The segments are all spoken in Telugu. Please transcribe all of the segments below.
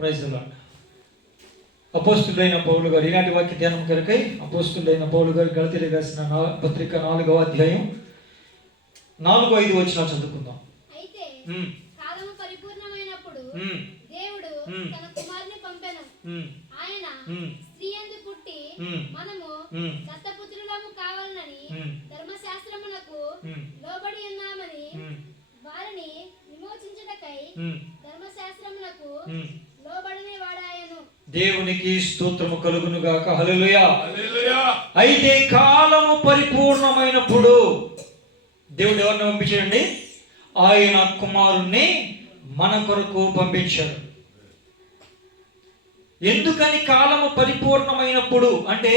Praise the lord. అపోస్తులైన పౌలు గారు ఈనాటి వాక్య ధ్యానం కొరకై అపోస్తులైన పౌలు గారు గలతీయులకు రాసిన పత్రిక 4వ అధ్యాయం 4-5 వచనాలు చదువుకుందాం. అయితే కాలము పరిపూర్ణమైనప్పుడు దేవుడు తన కుమారుని పంపెను. ఆయన స్త్రీ యందు పుట్టి మనము దత్తపుత్రులము కావాలని ధర్మశాస్త్రమునకు లోబడి ఉన్నామని వారిని విమోచించుటకై ధర్మశాస్త్రమునకు లోబడిన వాడాయను. దేవునికి స్తోత్రము కలుగును గాక. హల్లెలూయా. అయితే కాలము పరిపూర్ణమైనప్పుడు దేవుడు ఎవరిని పంపించాడండి? ఆయన కుమారుణ్ణి మన కొరకు పంపించాడు. ఎందుకని కాలము పరిపూర్ణమైనప్పుడు అంటే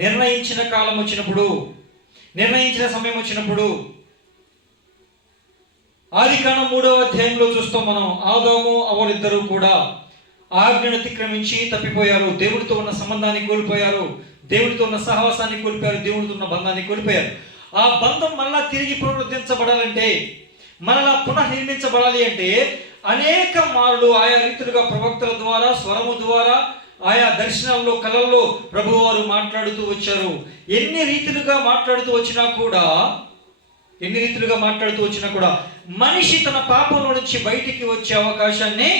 నిర్ణయించిన కాలం వచ్చినప్పుడు, నిర్ణయించిన సమయం వచ్చినప్పుడు. ఆదికాండం 3వ అధ్యాయంలో చూస్తాం మనం, ఆదాము అవరిద్దరూ కూడా ఆజ్ఞను అతిక్రమించి తప్పిపోయారు. దేవుడితో ఉన్న సంబంధాన్ని కోల్పోయారు, దేవుడితో ఉన్న సహవాసాన్ని కోల్పోయారు, దేవుడితో ఉన్న బంధాన్ని కోల్పోయారు. ఆ బంధం మళ్ళా తిరిగి పునరుద్ధరించబడాలంటే, మరలా పునర్నిర్మించబడాలి అంటే అనేక మార్లు ఆయా రీతులుగా ప్రవక్తల ద్వారా, స్వరము ద్వారా, ఆయా దర్శనాల్లో, కళల్లో ప్రభువారు మాట్లాడుతూ వచ్చారు. ఎన్ని రీతులుగా మాట్లాడుతూ వచ్చినా కూడా మనిషి తన పాపంలో నుంచి బయటికి వచ్చే అవకాశాన్ని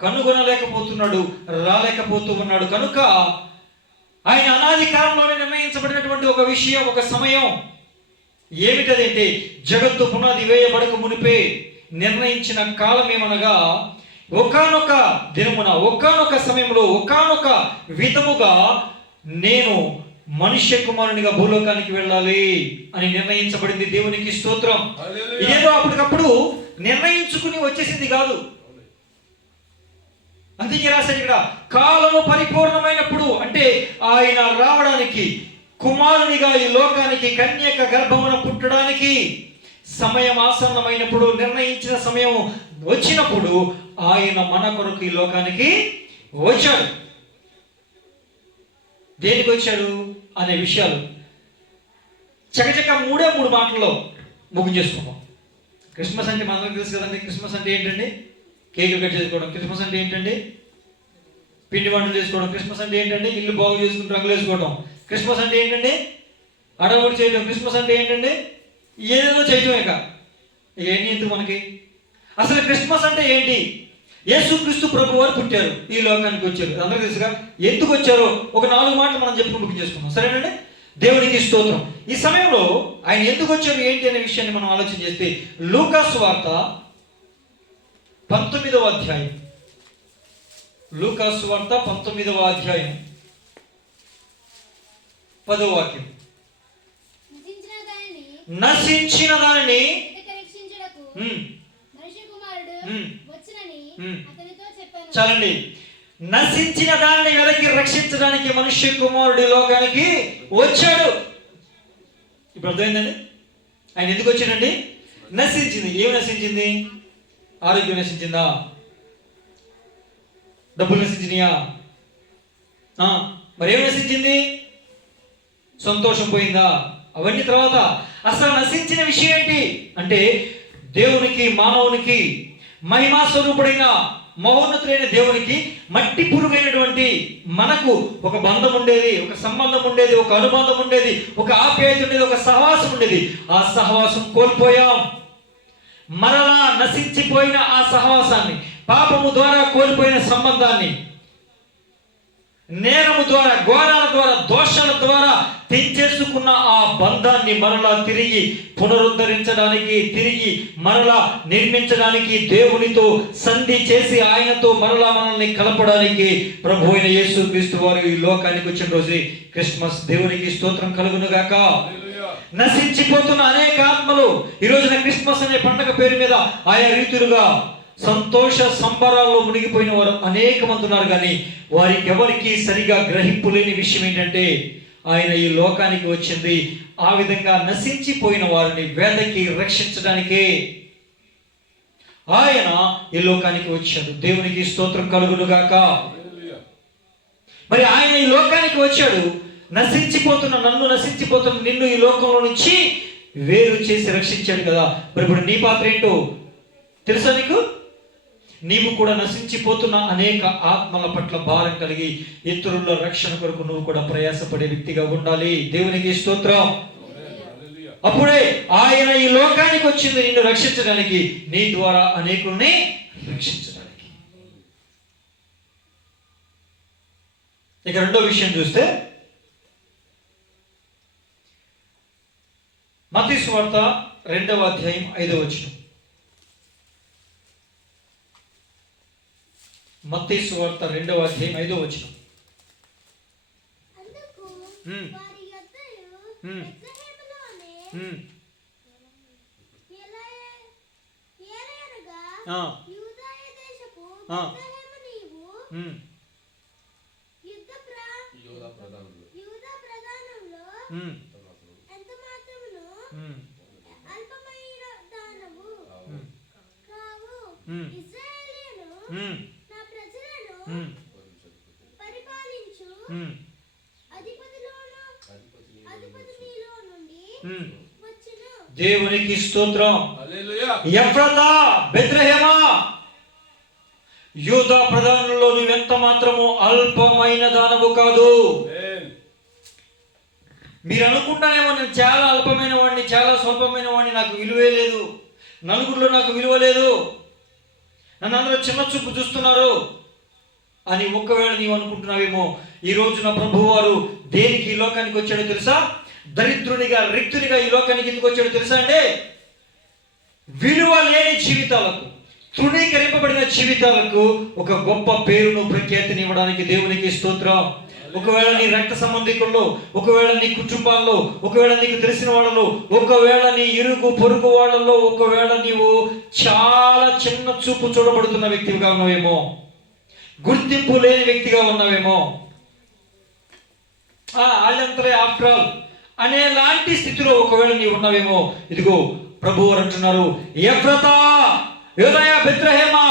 కనుగొనలేకపోతున్నాడు, రాలేకపోతూ ఉన్నాడు. కనుక ఆయన అనాది కాలంలోనే నిర్ణయించబడినటువంటి ఒక విషయం, ఒక సమయం ఏమిటదంటే, జగత్తు పునాది వేయబడక మునిపే నిర్ణయించిన కాలం ఏమనగా, ఒకానొక దినమున, ఒకానొక సమయంలో, ఒకానొక విధముగా నేను మనుష్య కుమారునిగా భూలోకానికి వెళ్ళాలి అని నిర్ణయించబడింది. దేవునికి స్తోత్రం. ఇదేదో అప్పటికప్పుడు నిర్ణయించుకుని వచ్చేసింది కాదు. అందుకే రాశాడు ఇక్కడ, కాలము పరిపూర్ణమైనప్పుడు అంటే ఆయన రావడానికి, కుమారునిగా ఈ లోకానికి కన్యక గర్భమున పుట్టడానికి సమయం ఆసన్నమైనప్పుడు, నిర్ణయించిన సమయం వచ్చినప్పుడు ఆయన మన కొరకు ఈ లోకానికి వచ్చాడు. దేనికి వచ్చాడు అనే విషయాలు చకచక 3 మాటల్లో ముగించేసుకున్నాం. క్రిస్మస్ అంటే మనందరికీ తెలుసు కదండి. క్రిస్మస్ అంటే ఏంటండి? కేకులు కట్ చేసుకోవడం. క్రిస్మస్ అంటే ఏంటండి? పిండి వంటలు చేసుకోవడం. క్రిస్మస్ అంటే ఏంటండి? ఇల్లు బాగు చేసుకుని రంగులు వేసుకోవడం. క్రిస్మస్ అంటే ఏంటండి? అడవుడు చేయడం. క్రిస్మస్ అంటే ఏంటండి? ఏదేదో చేయటం. ఇక ఇవన్నీ ఎందుకు మనకి? అసలు క్రిస్మస్ అంటే ఏంటి? యేసుక్రీస్తు ప్రభు వారు పుట్టారు, ఈ లోకానికి వచ్చారు. అందరికీ తెలుసుగా. ఎందుకు వచ్చారో ఒక 4 మాటలు మనం చెప్పుకుని బుక్ చేసుకున్నాం. సరేనండి. దేవునికి స్తోత్రం. ఈ సమయంలో ఆయన ఎందుకు వచ్చారు ఏంటి అనే విషయాన్ని మనం ఆలోచన చేస్తే, లూకా సువార్త 19వ అధ్యాయం, లూకా సువార్త 19వ అధ్యాయం 10వ వాక్యం. నశించిన దానిని చాలండి. నశించిన దానిని వెనక్కి రక్షించడానికి మనుష్య కుమారుడు లోకానికి వచ్చాడు. ఇప్పుడు అర్థమైందండి ఆయన ఎందుకు వచ్చాడండి? నశించింది. ఏమి నశించింది? ఆరోగ్యం నశించిందా? డబ్బులు నశించినాయా? మరేం నశించింది? సంతోషం పోయిందా? అవన్నీ తర్వాత. అసలు నశించిన విషయం ఏంటి అంటే, దేవునికి మానవునికి, మహిమా స్వరూపుడైన మహోన్నతుడైన దేవునికి మట్టి పురుగైనటువంటి మనకు ఒక బంధం ఉండేది, ఒక సంబంధం ఉండేది, ఒక అనుబంధం ఉండేది, ఒక ఆప్యాయత ఉండేది, ఒక సహవాసం ఉండేది. ఆ సహవాసం కోల్పోయాం. మరలా నశించిపోయిన ఆ సహవాసాన్ని, పాపము ద్వారా కోల్పోయిన సంబంధాన్ని, నేరము ద్వారా, ఘోరాల ద్వారా, దోషాల ద్వారా తెంచేసుకున్న ఆ బంధాన్ని మరలా తిరిగి పునరుద్ధరించడానికి, తిరిగి మరలా నిర్మించడానికి, దేవునితో సంధి చేసి ఆయనతో మరలా మనల్ని కలపడానికి ప్రభు అయిన యేసుక్రీస్తు వారు ఈ లోకానికి వచ్చిన రోజు క్రిస్మస్. దేవునికి స్తోత్రం కలుగును గాక. నశించిపోతున్న అనేక ఆత్మలు ఈ రోజున క్రిస్మస్ అనే పండుగ పేరు మీద ఆయా రీతులుగా సంతోష సంబరాల్లో మునిగిపోయిన వారు అనేక మంది ఉన్నారు. కానీ వారికి ఎవరికి సరిగా గ్రహింపు లేని విషయం ఏంటంటే, ఆయన ఈ లోకానికి వచ్చింది ఆ విధంగా నశించిపోయిన వారిని వేదకి రక్షించడానికే ఆయన ఈ లోకానికి వచ్చాడు. దేవునికి స్తోత్రం కలుగును గాక. మరి ఆయన ఈ లోకానికి వచ్చాడు, నశించిపోతున్న నన్ను, నశించిపోతున్న నిన్ను ఈ లోకంలో నుంచి వేరు చేసి రక్షించాడు కదా. మరి ఇప్పుడు నీ పాత్ర ఏంటో తెలుసా నీకు? నీవు కూడా నశించిపోతున్న అనేక ఆత్మల పట్ల భారం కలిగి ఇతరుల రక్షణ కొరకు నువ్వు కూడా ప్రయాసపడే వ్యక్తిగా ఉండాలి. దేవునికి స్తోత్రం. అప్పుడే ఆయన ఈ లోకానికి వచ్చింది నిన్ను రక్షించడానికి, నీ ద్వారా అనేకుల్ని రక్షించడానికి. ఇక రెండో విషయం చూస్తే మత్తయి సువార్త 2వ అధ్యాయం 5వ వచనం. మత్తయి సువార్త 2వ అధ్యాయం 5వ వచనం. అందుకు ఉమ్. వారి యొద్దయు ఉమ్. బెత్లెహేములోనే ఉమ్. ఏలయనగా ఆ. యూదాయ దేశపు ఆ. బెత్లెహేము నీవు ఉమ్. యూదా ప్రధానంలో ఉమ్. ఎంత మాత్రమును ఉమ్. అల్పమైన దానవు ఉమ్. కావు. ఉమ్. ఇశ్రాయేలీయులు ఉమ్. నా ప్రజలను ఉమ్. పరిపాలించు ఉమ్. అధిపతి మీలో నుండి ఉమ్. వచ్చును. దేవునికి స్తోత్రం. హల్లెలూయా. ఎఫ్రాతా, బెత్లెహేమా, యూదా ప్రధానుల్లో నువ్వెంత మాత్రము అల్పమైన దానవు కాదు. ఆమేన్. మీరు అనుకుంటానేమో నేను చాలా అల్పమైన వాడిని, చాలా స్వల్పమైన వాడిని, నాకు విలువే లేదు, నలుగురిలో నాకు విలువ లేదు, నన్ను అందరూ చిన్న చూపు చూస్తున్నారు అని ఒక్కవేళ నీవు అనుకుంటున్నావేమో, ఈ రోజు నా ప్రభువు వారు దేనికి ఈ లోకానికి వచ్చాడో తెలుసా? దరిద్రునిగా, రిక్తునిగా ఈ లోకానికి ఎందుకు వచ్చాడో తెలుసా అండి? విలువ లేని జీవితాలకు, తృణీకరింపబడిన జీవితాలకు ఒక గొప్ప పేరును, ప్రఖ్యాతిని ఇవ్వడానికి దేవునికి స్తోత్రం. ఒకవేళ నీ రక్త సంబంధికుల్లో, ఒకవేళ నీ కుటుంబాల్లో, ఒకవేళ నీకు తెలిసిన వాళ్ళలో, ఒకవేళ నీ ఇరుగు పొరుగు వాళ్ళలో, ఒకవేళ నీవు చాలా చిన్న చూపు చూడబడుతున్న వ్యక్తిగా ఉన్నావేమో, గుర్తింపు లేని వ్యక్తిగా ఉన్నావేమో, వాళ్ళంతరే ఆఫ్టర్ ఆల్ అనే లాంటి స్థితిలో ఒకవేళ నీవు ఉన్నావేమో, ఇదిగో ప్రభువు అంటున్నారు, ఎఫ్రతా, యూదయ, బెత్లెహేమా,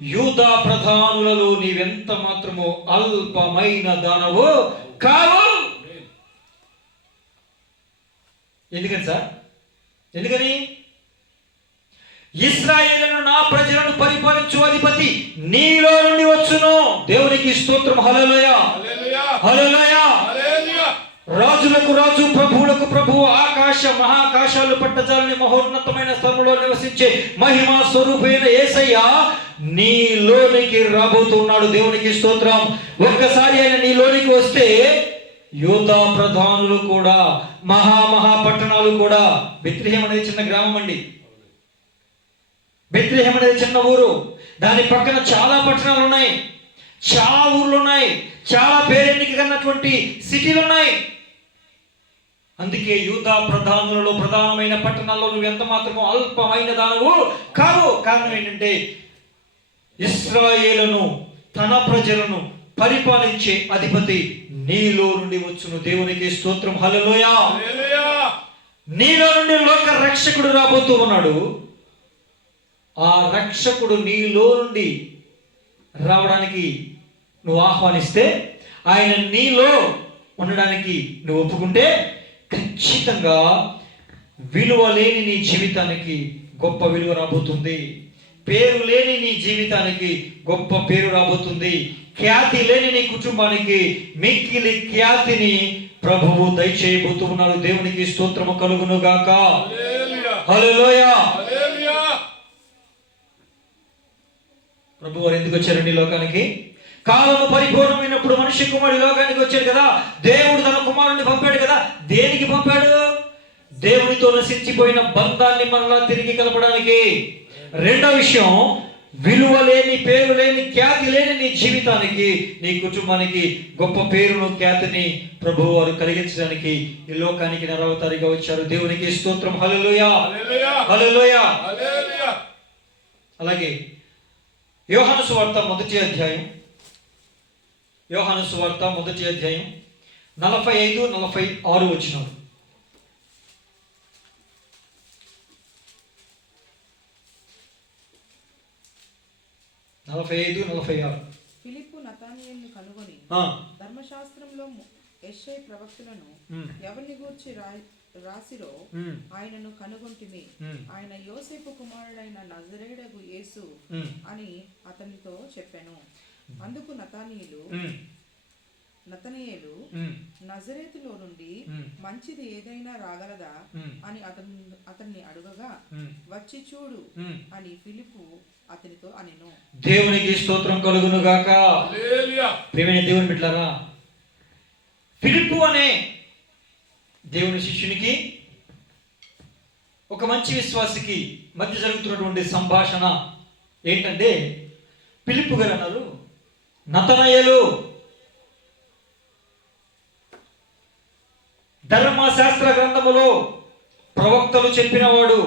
యూదా ప్రధానులలో నీవెంత మాత్రమో అల్పమైన దానవు కావు. ఎందుకని సార్? ఎందుకని? ఇశ్రాయేలును నా ప్రజలను పరిపాలించు అధిపతి నీలో నుండి వచ్చును. దేవునికి స్తోత్రం. హల్లెలూయా, హల్లెలూయా. హల్లెలూయా. హల్లెలూయా. రాజులకు రాజు, ప్రభువులకు ప్రభువు, ఆకాశ మహాకాశాలు పట్టజాలని మహోన్నతమైన స్థలంలో నివసించే మహిమా స్వరూపైన యేసయ్య నీలోనికి రాబోతున్నాడు. దేవునికి స్తోత్రం. ఒక్కసారి ఆయన నీలోనికి వస్తే యూదా ప్రధానులు కూడా, మహా పట్టణాలు కూడా, బెత్లెహేం అనేది చిన్న గ్రామం అండి, బెత్లెహేం అనేది చిన్న ఊరు, దాని పక్కన చాలా పట్టణాలు ఉన్నాయి, చాలా ఊర్లు ఉన్నాయి, చాలా పేరెన్నిక కన్నటువంటి సిటీలు ఉన్నాయి. అందుకే యూదా ప్రధానులలో ప్రధానమైన పట్టణాల్లో నువ్వు ఎంత మాత్రమో అల్పమైన దానవు కావు. కారణం ఏంటంటే ఇశ్రాయేలును, తన ప్రజలను పరిపాలించే అధిపతి నీలో నుండి వచ్చును. దేవునికి స్తోత్రం. హల్లెలూయా. హల్లెలూయా. నీలో నుండి లోక రక్షకుడు రాబోతూ ఉన్నాడు. ఆ రక్షకుడు నీలో నుండి రావడానికి నువ్వు ఆహ్వానిస్తే, ఆయన నీలో ఉండడానికి నువ్వు ఒప్పుకుంటే, ఖచ్చితంగా విలువ లేని నీ జీవితానికి గొప్ప విలువ రాబోతుంది. పేరు లేని నీ జీవితానికి గొప్ప పేరు రాబోతుంది. ఖ్యాతి లేని నీ కుటుంబానికి మిక్కిలి ఖ్యాతిని ప్రభువు దయచేయబోతున్నారు. దేవునికి స్తోత్రము కలుగును గాక. హల్లెలూయా. హల్లెలూయా. హల్లెలూయా. ప్రభు వారు ఎందుకు వచ్చారండి ఈ లోకానికి? కాలము పరిపూర్ణమైనప్పుడు మనిషి కుమారుడు లోకానికి వచ్చాడు కదా. దేవుడు తన కుమారుడిని పంపాడు కదా. దేనికి పంపాడు? దేవునితో నశించిపోయిన బంధాన్ని మరలా తిరిగి కలపడానికి. రెండో విషయం, విలువ లేని, పేరు లేని, ఖ్యాతి లేని నీ జీవితానికి, నీ కుటుంబానికి గొప్ప పేరును, ఖ్యాతిని ప్రభువు వారు కలిగించడానికి ఈ లోకానికి నరవతారిగా వచ్చారు. దేవునికి స్తోత్రం. హల్లెలూయా, హల్లెలూయా. హల్లెలూయా. హల్లెలూయా. అలాగే యోహాను సువార్త 1వ అధ్యాయం, యోహాను సువార్త 1వ అధ్యాయం 45, 46 వచనాలు. 45, 46. ఫిలిప్పు నతానియేలును కనుగొని ధర్మశాస్త్రంలో యెషయా ప్రవక్తలను ఎవరిని గూర్చి రాశిలో ఉమ్, ఆయనను కనుగొంటిమి. ఉమ్, ఆయన యోసేపు కుమారుడైన నజరేయుడగు యేసు ఉమ్, అని అతనితో చెప్పాను. అందుకు నతనయేలు ఉమ్, ఉమ్, నజరేతులో నుండి ఉమ్, మంచిది ఏదైనా రాగలదా ఉమ్, అని అతన్ని అడుగగా, ఉమ్, వచ్చి చూడు ఉమ్. అని ఫిలిప్పు అతనితో అనెను. దేవునికి స్తోత్రం కలుగును గాక. హల్లెలూయా. ప్రియమైన దేవుని బిడ్డలారా, ఫిలిప్పు అనే దేవుని శిష్యునికి ఒక మంచి విశ్వాసికి మధ్య జరుగుతున్నటువంటి సంభాషణ ఏంటంటే, ఫిలిప్పు గారు అన్నారు, నతనయేలు ధర్మశాస్త్ర గ్రంథములో ప్రవక్తలు చెప్పినవాడు,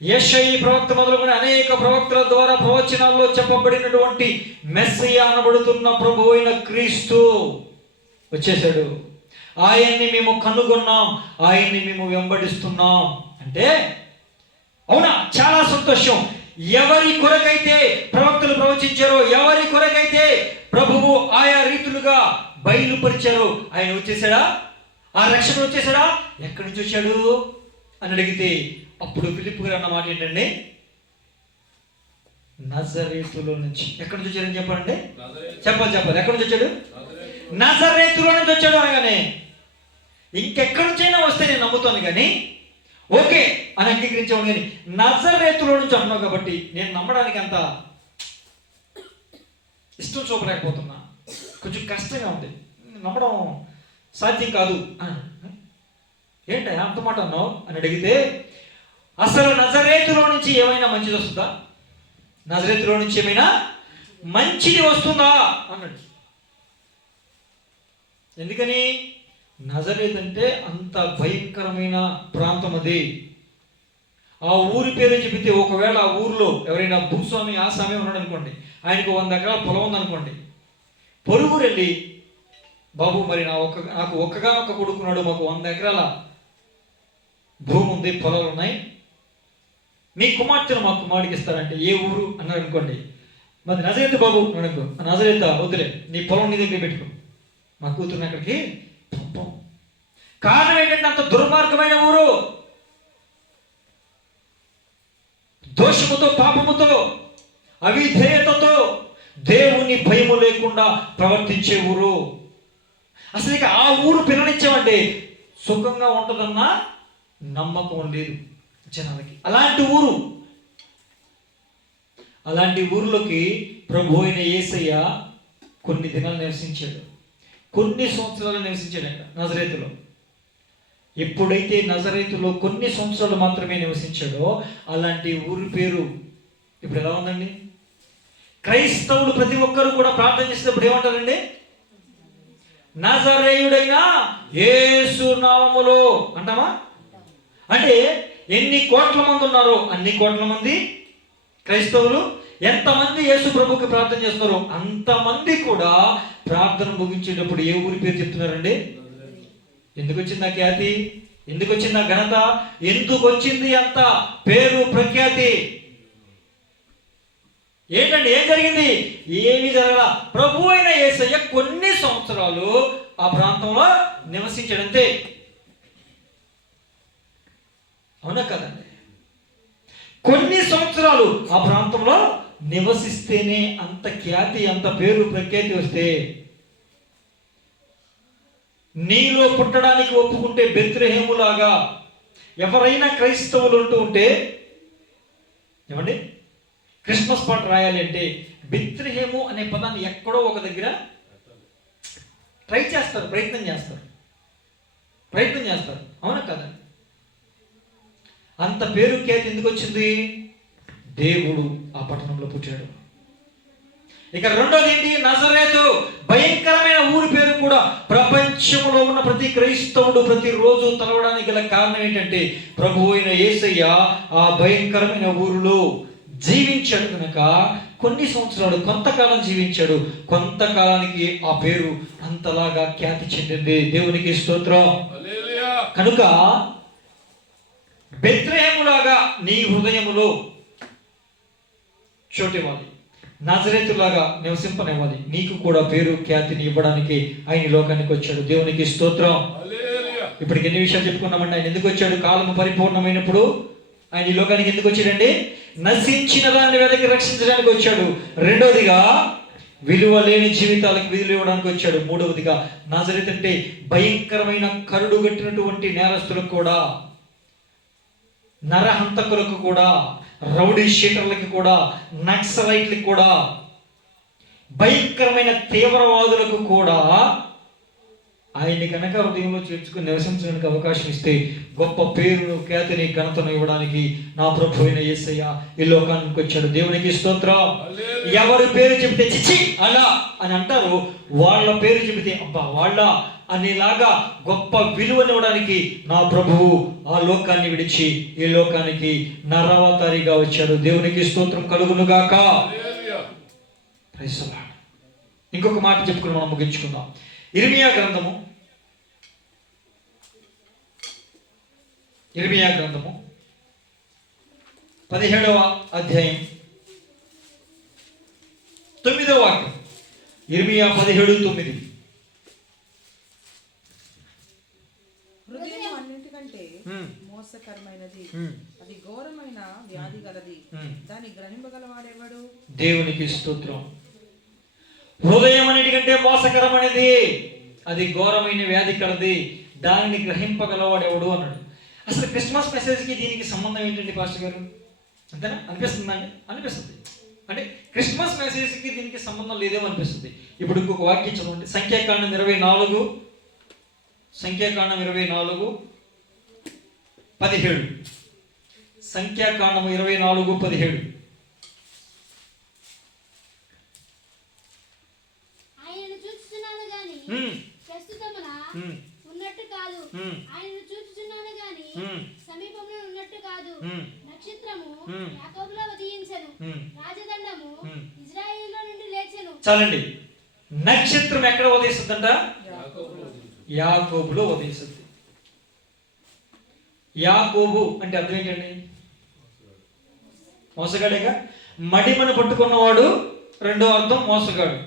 యెషయి ప్రవక్త మొదలుకొని అనేక ప్రవక్తల ద్వారా ప్రవచనాల్లో చెప్పబడినటువంటి మెస్సయ్య అనబడుతున్న ప్రభు అయిన క్రీస్తు వచ్చేసాడు. ఆయన్ని మేము కనుగొన్నాం, ఆయన్ని మేము వెంబడిస్తున్నాం అంటే, అవునా, చాలా సంతోషం. ఎవరి కొరకైతే ప్రవక్తలు ప్రవచించారో, ఎవరి కొరకైతే ప్రభువు ఆయా రీతులుగా బయలుపరిచారో ఆయన వచ్చేసాడా? ఆ రక్షణ వచ్చేసాడా? ఎక్కడి నుంచి వచ్చాడు అని అడిగితే అప్పుడు ఫిలిప్పు గారు అన్న మాట ఏంటండి? నజరేతులో నుంచి. ఎక్కడి నుంచి వచ్చాడని చెప్పండి, చెప్పాలి. ఎక్కడి నుంచి వచ్చాడు? నజరేతులో నుంచి వచ్చాడు అనగానే, ఇంకెక్కడి నుంచైనా వస్తే నేను నమ్ముతాను కానీ ఓకే అని అంగీకరించాను, కానీ నజరేతులో నుంచి అంటున్నావు కాబట్టి నేను నమ్మడానికి అంత ఇష్టం చూపలేకపోతున్నా, కొంచెం కష్టంగా ఉంది, నమ్మడం సాధ్యం కాదు. ఏంట అంత మాట అన్నావు అని అడిగితే, అసలు నజరేతులో నుంచి ఏమైనా మంచిది వస్తుందా? నజరేతులో నుంచి ఏమైనా మంచిది వస్తుందా అన్నాడు. ఎందుకని? నజరేత్ అంటే అంత భయంకరమైన ప్రాంతం అది. ఆ ఊరి పేరు చెబితే ఒకవేళ ఆ ఊరిలో ఎవరైనా భూస్వామి ఆసామి ఉన్నాడు అనుకోండి, ఆయనకు 100 ఎకరాల పొలం ఉందనుకోండి, పొరుగురు వెళ్ళి, బాబు మరి నాకు ఒక్కగానొక్క కొడుకున్నాడు, మాకు 100 ఎకరాల భూమి ఉంది, పొలాలు ఉన్నాయి, మీ కుమార్తెను మా కుమారుడికి ఇస్తారంటే ఏ ఊరు అన్నారు అనుకోండి, మరి నజరేత్ బాబు అనుకో, నజరేత వద్దులే, నీ పొలం నీ దగ్గర పెట్టుకో, మా కూతురుని అక్కడికి పంపం. కారణం ఏంటంటే అంత దుర్మార్గమైన ఊరు, దోషముతో, పాపముతో, అవిధేయతతో, దేవుని భయము లేకుండా ప్రవర్తించే ఊరు. అసలు ఇక ఆ ఊరు పిల్లనిచ్చామంటే సుఖంగా ఉంటుందన్న నమ్మకం లేదు జనాలకి. అలాంటి ఊరిలోకి ప్రభు అయిన యేసయ్య కొన్ని దినాలు నివసించాడు, కొన్ని సంవత్సరాలు నివసించాడంట నజరేతులో. ఎప్పుడైతే నజరేతులో కొన్ని సంవత్సరాలు మాత్రమే నివసించాడో అలాంటి ఊరి పేరు ఇప్పుడు ఎలా ఉందండి? క్రైస్తవులు ప్రతి ఒక్కరు కూడా ప్రార్థన చేసేటప్పుడు ఏమంటారండి? నజరేయుడైన యేసు నామములో అంటామా? అంటే ఎన్ని కోట్ల మంది ఉన్నారో అన్ని కోట్ల మంది క్రైస్తవులు, ఎంతమంది యేసు ప్రభుకి ప్రార్థన చేస్తున్నారో అంతమంది కూడా ప్రార్థన ముగించేటప్పుడు ఏ ఊరి పేరు చెప్తున్నారండి? ఎందుకు వచ్చింది ఆ ఖ్యాతి? ఎందుకు వచ్చింది ఆ ఘనత? ఎందుకు వచ్చింది అంత పేరు ప్రఖ్యాతి? ఏంటండి, ఏం జరిగింది? ఏమి జరగల. ప్రభు అయిన యేసయ్య కొన్ని సంవత్సరాలు ఆ ప్రాంతంలో నివసించడంతే. అవునా కదండి? కొన్ని సంవత్సరాలు ఆ ప్రాంతంలో నివసిస్తేనే అంత ఖ్యాతి, అంత పేరు ప్రఖ్యాతి వస్తే, నీలో పుట్టడానికి ఒప్పుకుంటే బెత్లెహేములాగా ఎవరైనా క్రైస్తవులు ఉంటూ ఉంటే, ఏమండి, క్రిస్మస్ పాట రాయాలి అంటే బెత్లెహేము అనే పదాన్ని ఎక్కడో ఒక దగ్గర ట్రై చేస్తారు, ప్రయత్నం చేస్తారు. అవునా కదా? అంత పేరు ఖ్యాతి ఎందుకు వచ్చింది? దేవుడు ఆ పట్టణంలో పుట్టాడు. ఇక రెండోది ఏంటి? నజరేతు, భయంకరమైన ఊరి పేరు కూడా ప్రపంచంలో ఉన్న ప్రతి క్రైస్తవుడు ప్రతిరోజు తలవడానికి గల కారణం ఏంటంటే ప్రభు అయిన యేసయ్య ఆ భయంకరమైన ఊరిలో జీవించాడు కనుక కొన్ని సంవత్సరాలు, కొంతకాలం జీవించాడు. కొంతకాలానికి ఆ పేరు అంతలాగా ఖ్యాతి చెందింది. దేవునికి స్తోత్రం. కనుక బెత్లెహేములాగా నీ హృదయములో చోటివ్వాలి, నజరేతులాగా నివసింపనివ్వాలి. నీకు కూడా పేరు ఖ్యాతిని ఇవ్వడానికి ఆయన లోకానికి వచ్చాడు. దేవునికి స్తోత్రం. ఇప్పటికి ఎన్ని విషయాలు చెప్పుకున్నామండి. ఆయన ఎందుకు వచ్చాడు? కాలము పరిపూర్ణమైనప్పుడు ఆయన ఈ లోకానికి ఎందుకు వచ్చాడండి? నశించిన దాన్ని వెదకి రక్షించడానికి వచ్చాడు. రెండవదిగా విలువ లేని జీవితాలకు విలువ ఇవ్వడానికి వచ్చాడు. మూడవదిగా నాజరేతు అంటే భయంకరమైన కరుడు కట్టినటువంటి నేరస్తులకు కూడా, నరహంతకులకు కూడా, రౌడీ షీటర్లకు కూడా, నక్సలైట్లకు కూడా, భయంకరమైన తీవ్రవాదులకు కూడా ఆయన్ని కనుక హృదయంలో చేర్చుకుని నివసించడానికి అవకాశం ఇస్తే గొప్ప పేరును, ఖ్యాతిని, ఘనతను ఇవ్వడానికి నా ప్రభు అయిన యేసయ్య ఈ లోకానికి వచ్చాడు. దేవునికి స్తోత్రం. ఎవరి పేరు చెబితే చిచ్చి అలా అని అంటారు, వాళ్ళ పేరు చెబితే అబ్బా వాళ్ళ అనేలాగా గొప్ప విలువనివ్వడానికి నా ప్రభువు ఆ లోకాన్ని విడిచి ఈ లోకానికి నరవతారిగా వచ్చాడు. దేవునికి స్తోత్రం కలుగును గాక. Praise the Lord. ఇంకొక మాట చెప్పుకుని మనం ముగించుకుందాం. ఇర్మియా గ్రంథము 17వ అధ్యాయం 9వ వాక్యం. ఇర్మియా 17:9. హృదయం అన్నిటికంటే మోసకరమైనది, అది ఘోరమైన వ్యాధి గలది, దాన్ని గ్రహింపగలవాడెవడు? దేవునికి స్తోత్రం. హృదయం అన్నిటికంటే మోసకరమైనది, అది ఘోరమైన వ్యాధి కలది, దానిని గ్రహింపగలవాడెవడు అన్నాడు. అసలు క్రిస్మస్ మెసేజ్కి దీనికి సంబంధం ఏంటండి పాస్టర్ గారు? అంతేనా? అనిపిస్తుందండి? అనిపిస్తుంది. అంటే క్రిస్మస్ మెసేజ్కి దీనికి సంబంధం లేదేమో అనిపిస్తుంది. ఇప్పుడు ఇంకొక వాక్యం చదవండి. సంఖ్యాకాండం 24 17. సంఖ్యాకాండం 24:17. ఆయనను చూచుచున్నాను గాని ప్రస్తుతమున ఉన్నట్టు కాదు, ఆయనను చూచుచున్నాను గాని సమీపంలో ఉన్నట్టు కాదు. నక్షత్రము యాకోబులో ఉదయించెను, రాజదండము ఇజ్రాయేలులో నుండి లేచెను. చాలండి. నక్షత్రం ఎక్కడ ఉదయిస్తుందంట? యాకోబులో ఉదయిస్తుంది. యాకోబు అంటే అర్థం ఏంటండి? మోసగాడేగా. మడిమను పట్టుకున్నవాడు రెండో అర్థం మోసగాడు.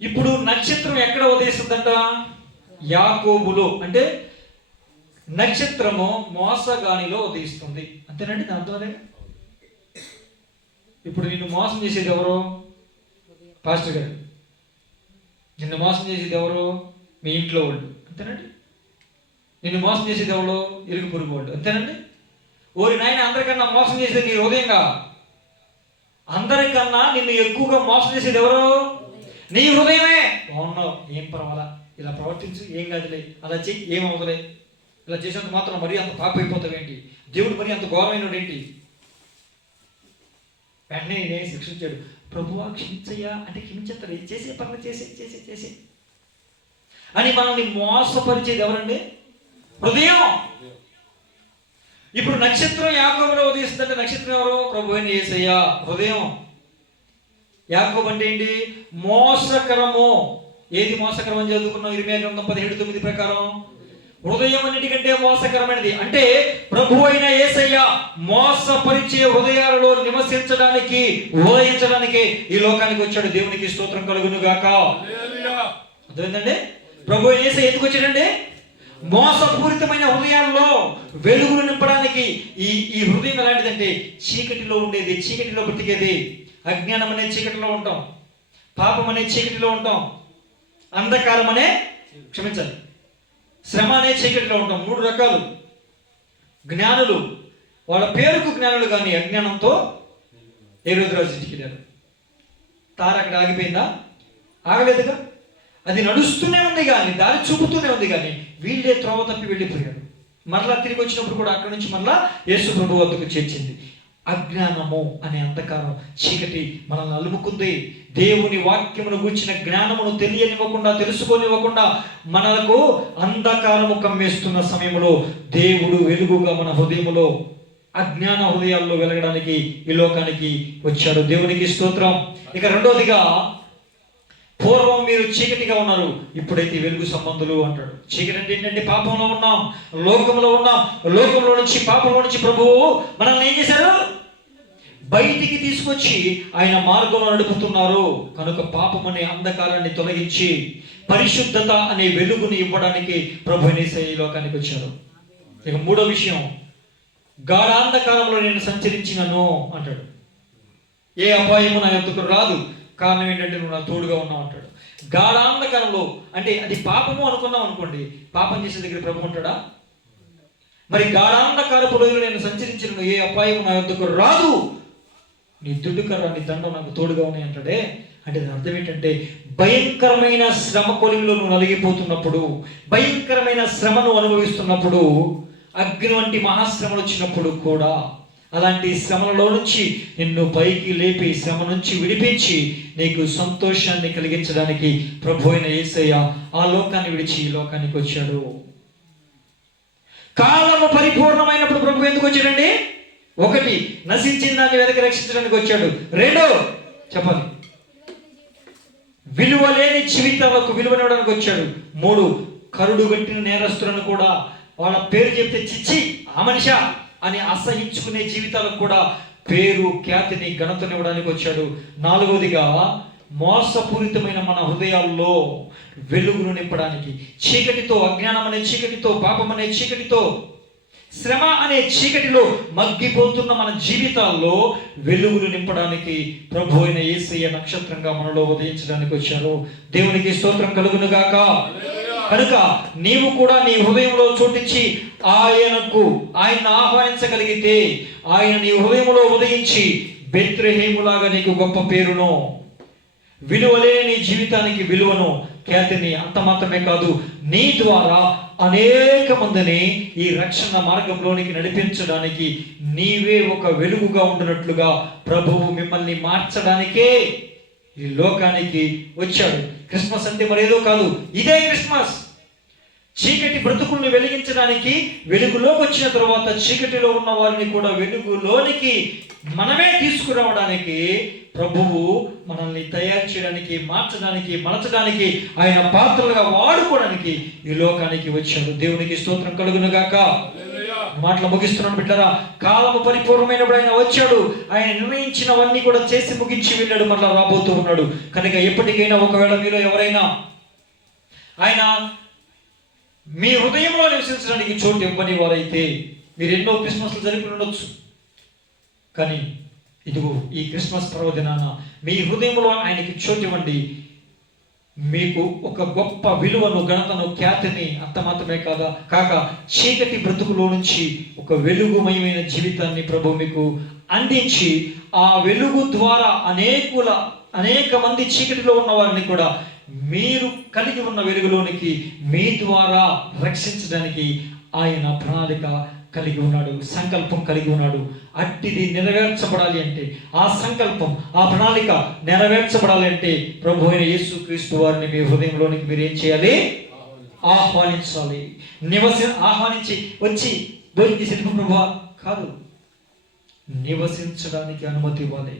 ఇప్పుడు నక్షత్రం ఎక్కడ ఉదయిస్తుందంట? యాకోబులో. అంటే నక్షత్రము మోసగానిలో ఉదయిస్తుంది. అంతేనండి? దాని అర్థం అదే. ఇప్పుడు నిన్ను మోసం చేసేది ఎవరు? పాస్టర్ గారు. నిన్ను మోసం చేసేది ఎవరు? మీ ఇంట్లో వాళ్ళు. అంతేనండి? నిన్ను మోసం చేసేది ఎవరు? ఇరుగు పొరుగు వాళ్ళు. అంతేనండి? ఓరి నాయన, అందరికన్నా మోసం చేసేది నీ హృదయంగా. అందరికన్నా నిన్ను ఎక్కువగా మోసం చేసేది ఎవరు? నీ హృదయమే. బాగున్నావు, ఏం పర్వాలా, ఇలా ప్రవర్తించు, ఏం కాదులే, అలా చెయ్యి, ఏం అవదులే, ఇలా చేసేంత మాత్రం మరీ అంత పాప అయిపోతావేంటి, దేవుడు మరీ అంత ఘోరమైనడు ఏంటి? వెంటనే నేనే శిక్షించాడు. ప్రభువా క్షమించయ్యా అంటే క్షమించేస్తాడు. చేసే పనులు చేసే అని మనల్ని మోసపరిచేది ఎవరండి? హృదయం. ఇప్పుడు నక్షత్రం యాకోబులో ఉదయిస్తుందంటే నక్షత్రం ఎవరు? ప్రభు అయిన యేసయ్య. హృదయం. యాకోబు అంటే ఏంటి? మోసకరము. ఏది మోసకరం అని చదువుకున్నాం? ఇర్మియా గ్రంథం 17:9 ప్రకారం హృదయం అన్నిటికంటే మోసకరమైనది. అంటే ప్రభు అయిన యేసయ్య మోసపరిచే హృదయాలలో నివసించడానికి, ఉదయించడానికి ఈ లోకానికి వచ్చాడు. దేవునికి స్తోత్రం కలుగును గాక. అర్థమైందండి? ప్రభు అయిన యేసయ్య ఎందుకు వచ్చాడండి? మోసపూరితమైన హృదయాల్లో వెలుగులు నింపడానికి. ఈ హృదయం ఎలాంటిదంటే చీకటిలో ఉండేది, చీకటిలో బ్రతికేది. అజ్ఞానం అనే చీకటిలో ఉంటాం, పాపం అనే చీకటిలో ఉంటాం, అంధకారం అనే శ్రమ అనే చీకటిలో ఉంటాం. 3 రకాలు. జ్ఞానులు వాళ్ళ పేరుకు జ్ఞానులు, కానీ అజ్ఞానంతో హేరోదు రాజు ఇంటికి వెళ్ళారు. తార అక్కడ ఆగిపోయిందా? ఆగలేదుగా. అది నడుస్తూనే ఉంది, కానీ దారి చూపుతూనే ఉంది, కానీ వీళ్ళే త్రోవ తప్పి వెళ్ళిపోయారు. మరలా తిరిగి వచ్చినప్పుడు కూడా అక్కడి నుంచి మరలా యేసు ప్రభు వద్దకు చేర్చింది. అజ్ఞానము అనే అంధకారం, చీకటి మనల్ని అలుముకుంది. దేవుని వాక్యమును గూర్చిన జ్ఞానమును తెలియనివ్వకుండా, తెలుసుకోనివ్వకుండా మనకు అంధకారము కమ్మేస్తున్న సమయంలో దేవుడు వెలుగుగా మన హృదయములో, అజ్ఞాన హృదయాల్లో వెలగడానికి ఈ లోకానికి వచ్చాడు. దేవునికి స్తోత్రం. ఇక రెండోదిగా, పూర్వం మీరు చీకటిగా ఉన్నారు, ఇప్పుడైతే వెలుగు సంబంధులు అంటాడు. చీకటి అంటే ఏంటంటే పాపంలో ఉన్నాం, లోకంలో ఉన్నాం. లోకంలో నుంచి, పాపంలో నుంచి ప్రభువు మనల్ని ఏం చేశారు? బయటికి తీసుకొచ్చి ఆయన మార్గంలో నడుపుతున్నారు. కనుక పాపం అనే అంధకారాన్ని తొలగించి పరిశుద్ధత అనే వెలుగుని ఇవ్వడానికి ప్రభు యేసయ్య ఈ లోకానికి వచ్చారు. ఇక మూడో విషయం, గాఢాంధకారంలో నేను సంచరించినను అంటాడు. ఏ అపాయము నా యొద్దకు రాదు, కారణం ఏంటంటే నువ్వు నా తోడుగా ఉన్నావు అంటాడు. గాఢాంధకారంలో అంటే అది పాపము అనుకున్నాం అనుకోండి, పాపం చేసే దగ్గర ప్రభు ఉంటాడా? మరి గాఢాంధకారపు రోజులు నేను సంచరించిన ఏ అపాయం నా యొద్దకు రాదు, నీ దుడ్డుకర్ర నీ దండం నాకు తోడుగా ఉన్నాయి అంటాడే. అంటే దాని అర్థం ఏంటంటే భయంకరమైన శ్రమ కొలిమిలో నువ్వు నలిగిపోతున్నప్పుడు, భయంకరమైన శ్రమను అనుభవిస్తున్నప్పుడు, అగ్ని వంటి మహాశ్రమలు వచ్చినప్పుడు కూడా అలాంటి శ్రమలలో నుంచి నిన్ను పైకి లేపి శ్రమ నుంచి విడిపించి నీకు సంతోషాన్ని కలిగించడానికి ప్రభు అయిన యేసయ్య ఆ లోకాన్ని విడిచి ఈ లోకానికి వచ్చాడు. కాలము పరిపూర్ణమైనప్పుడు ప్రభు ఎందుకు వచ్చాడండి? ఒకటి, నశించిన దాన్ని వెనక రక్షించడానికి వచ్చాడు. రెండో చెప్పాలి, విలువ లేని జీవితాలకు విలువనివ్వడానికి వచ్చాడు. మూడు, కరుడు గట్టిన నేరస్తులను కూడా వాళ్ళ పేరు చెప్తే చిచ్చి ఆ మనిషా అని అసహించుకునే జీవితాలకు కూడా పేరు, ఖ్యాతిని, ఘనతనివ్వడానికి వచ్చాడు. నాలుగవదిగా, మోసపూరితమైన మన హృదయాల్లో వెలుగును నింపడానికి, చీకటితో, అజ్ఞానం అనే చీకటితో, పాపం అనే చీకటితో, శ్రమ అనే చీకటిలో మగ్గిపోతున్న మన జీవితాల్లో వెలుగులు నింపడానికి ప్రభు అయిన యేసయ్య నక్షత్రంగా మనలో ఉదయించడానికి వచ్చారు. దేవునికి స్తోత్రం కలుగును గాక. కనుక నీవు కూడా నీ హృదయంలో చోటిచ్చి ఆయన్ని ఆహ్వానించగలిగితే, ఆయన నీ హృదయంలో ఉదయించి బెత్లెహేములాగా నీకు గొప్ప పేరును, విలువలేని నీ జీవితానికి విలువను, ఖ్యాతిని, అంత మాత్రమే కాదు నీ ద్వారా అనేక మందిని ఈ రక్షణ మార్గంలోనికి నడిపించడానికి నీవే ఒక వెలుగుగా ఉండినట్లుగా ప్రభువు మిమ్మల్ని మార్చడానికే ఈ లోకానికి వచ్చాడు. క్రిస్మస్ అంటే మరేదో కాదు, ఇదే క్రిస్మస్. చీకటి బ్రతుకుల్ని వెలిగించడానికి, వెలుగులోకి వచ్చిన తర్వాత చీకటిలో ఉన్న వారిని కూడా వెలుగులోనికి మనమే తీసుకురావడానికి ప్రభువు మనల్ని తయారు చేయడానికి, మార్చడానికి, మలచడానికి, ఆయన పాత్రలుగా వాడుకోవడానికి ఈ లోకానికి వచ్చాడు. దేవునికి స్తోత్రం కలుగును గాక. మాటలు ముగిస్తున్నాను బిడ్డరా. కాలము పరిపూర్ణమైనప్పుడు ఆయన వచ్చాడు. ఆయన నిర్ణయించినవన్నీ కూడా చేసి ముగించి వెళ్ళాడు, మరలా రాబోతూ ఉన్నాడు. కనుక ఎప్పటికైనా ఒకవేళ మీలో ఎవరైనా ఆయన మీ హృదయంలో నివసించడానికి చోటు ఇవ్వని వారైతే, మీరు ఎన్నో క్రిస్మస్లు జరిపి ఉండొచ్చు, కానీ ఇదిగో ఈ క్రిస్మస్ పర్వదినాన మీ హృదయంలో ఆయనకి చోటు ఇవ్వండి. మీకు ఒక గొప్ప విలువను, ఘనతను, ఖ్యాతిని, అంత మాత్రమే కాక చీకటి బ్రతుకులో నుంచి ఒక వెలుగుమయమైన జీవితాన్ని ప్రభు మీకు అందించి, ఆ వెలుగు ద్వారా అనేక మంది చీకటిలో ఉన్న వారిని కూడా మీరు కలిగి ఉన్న వెలుగులోనికి మీ ద్వారా రక్షించడానికి ఆయన ప్రణాళిక కలిగి ఉన్నాడు, సంకల్పం కలిగి ఉన్నాడు. అట్టిది నెరవేర్చబడాలి అంటే, ఆ సంకల్పం, ఆ ప్రణాళిక నెరవేర్చబడాలి అంటే ప్రభు అయిన యేసుక్రీస్తు వారిని మీ హృదయంలోనికి మీరు ఏం చేయాలి? ఆహ్వానించాలి. ఆహ్వానించి వచ్చి భోజనం చేసి ప్రభువా కాదు, నివసించడానికి అనుమతి ఇవ్వాలి.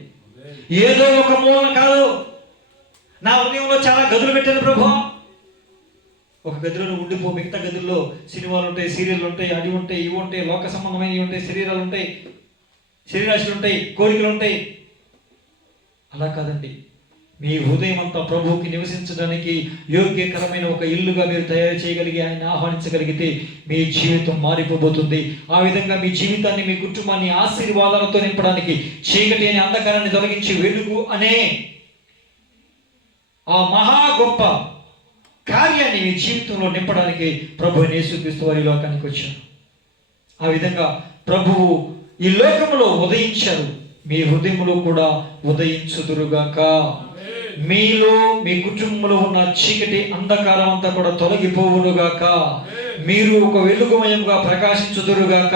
ఏదో ఒక మూలన కాదు, నా హృదయంలో చాలా గదులు పెట్టాను ప్రభువా, ఒక గదిలో ఉండిపో, మిగతా గదుల్లో సినిమాలు ఉంటాయి, సీరియళ్ళు ఉంటాయి, అవి ఉంటాయి, ఇవి ఉంటాయి, లోక సంబంధమైనవి ఉంటాయి, శరీరాలు ఉంటాయి, శరీరాశులు ఉంటాయి, కోరికలు ఉంటాయి. అలా కాదండి. మీ హృదయం అంతా ప్రభువుకి నివసించడానికి యోగ్యకరమైన ఒక ఇల్లుగా మీరు తయారు చేయగలిగి ఆయన ఆహ్వానించగలిగితే మీ జీవితం మారిపోబోతుంది. ఆ విధంగా మీ జీవితాన్ని, మీ కుటుంబాన్ని ఆశీర్వాదాలతో నింపడానికి, చీకటి అనే అంధకారాన్ని తొలగించి వెలుగు అనే ఆ మహా గొప్ప కార్యాన్ని మీ జీవితంలో నింపడానికి ప్రభు యేసుక్రీస్తు వారి లోకానికి వచ్చారు. ఆ విధంగా ప్రభువు ఈ లోకంలో ఉదయించారు. మీ హృదయంలో కూడా ఉదయించుదురుగాక. మీలో, మీ కుటుంబంలో ఉన్న చీకటి అంధకారం అంతా కూడా తొలగిపోవునుగాక. మీరు ఒక వెలుగుమయంగా ప్రకాశించుదురుగాక.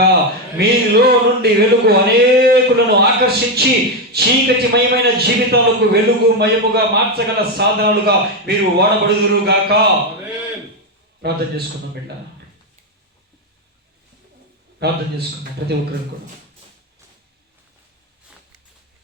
మీలో నుండి వెలుగు అనేకులను ఆకర్షించి చీకటిమయమైన జీవితాలకు వెలుగుమయముగా మార్చగల సాధనాలుగా మీరు వాడబడుదురుగాక. ప్రార్థన చేసుకున్నాం బిడ్డ, ప్రార్థన చేసుకున్నాం ప్రతి ఒక్కరు కూడా.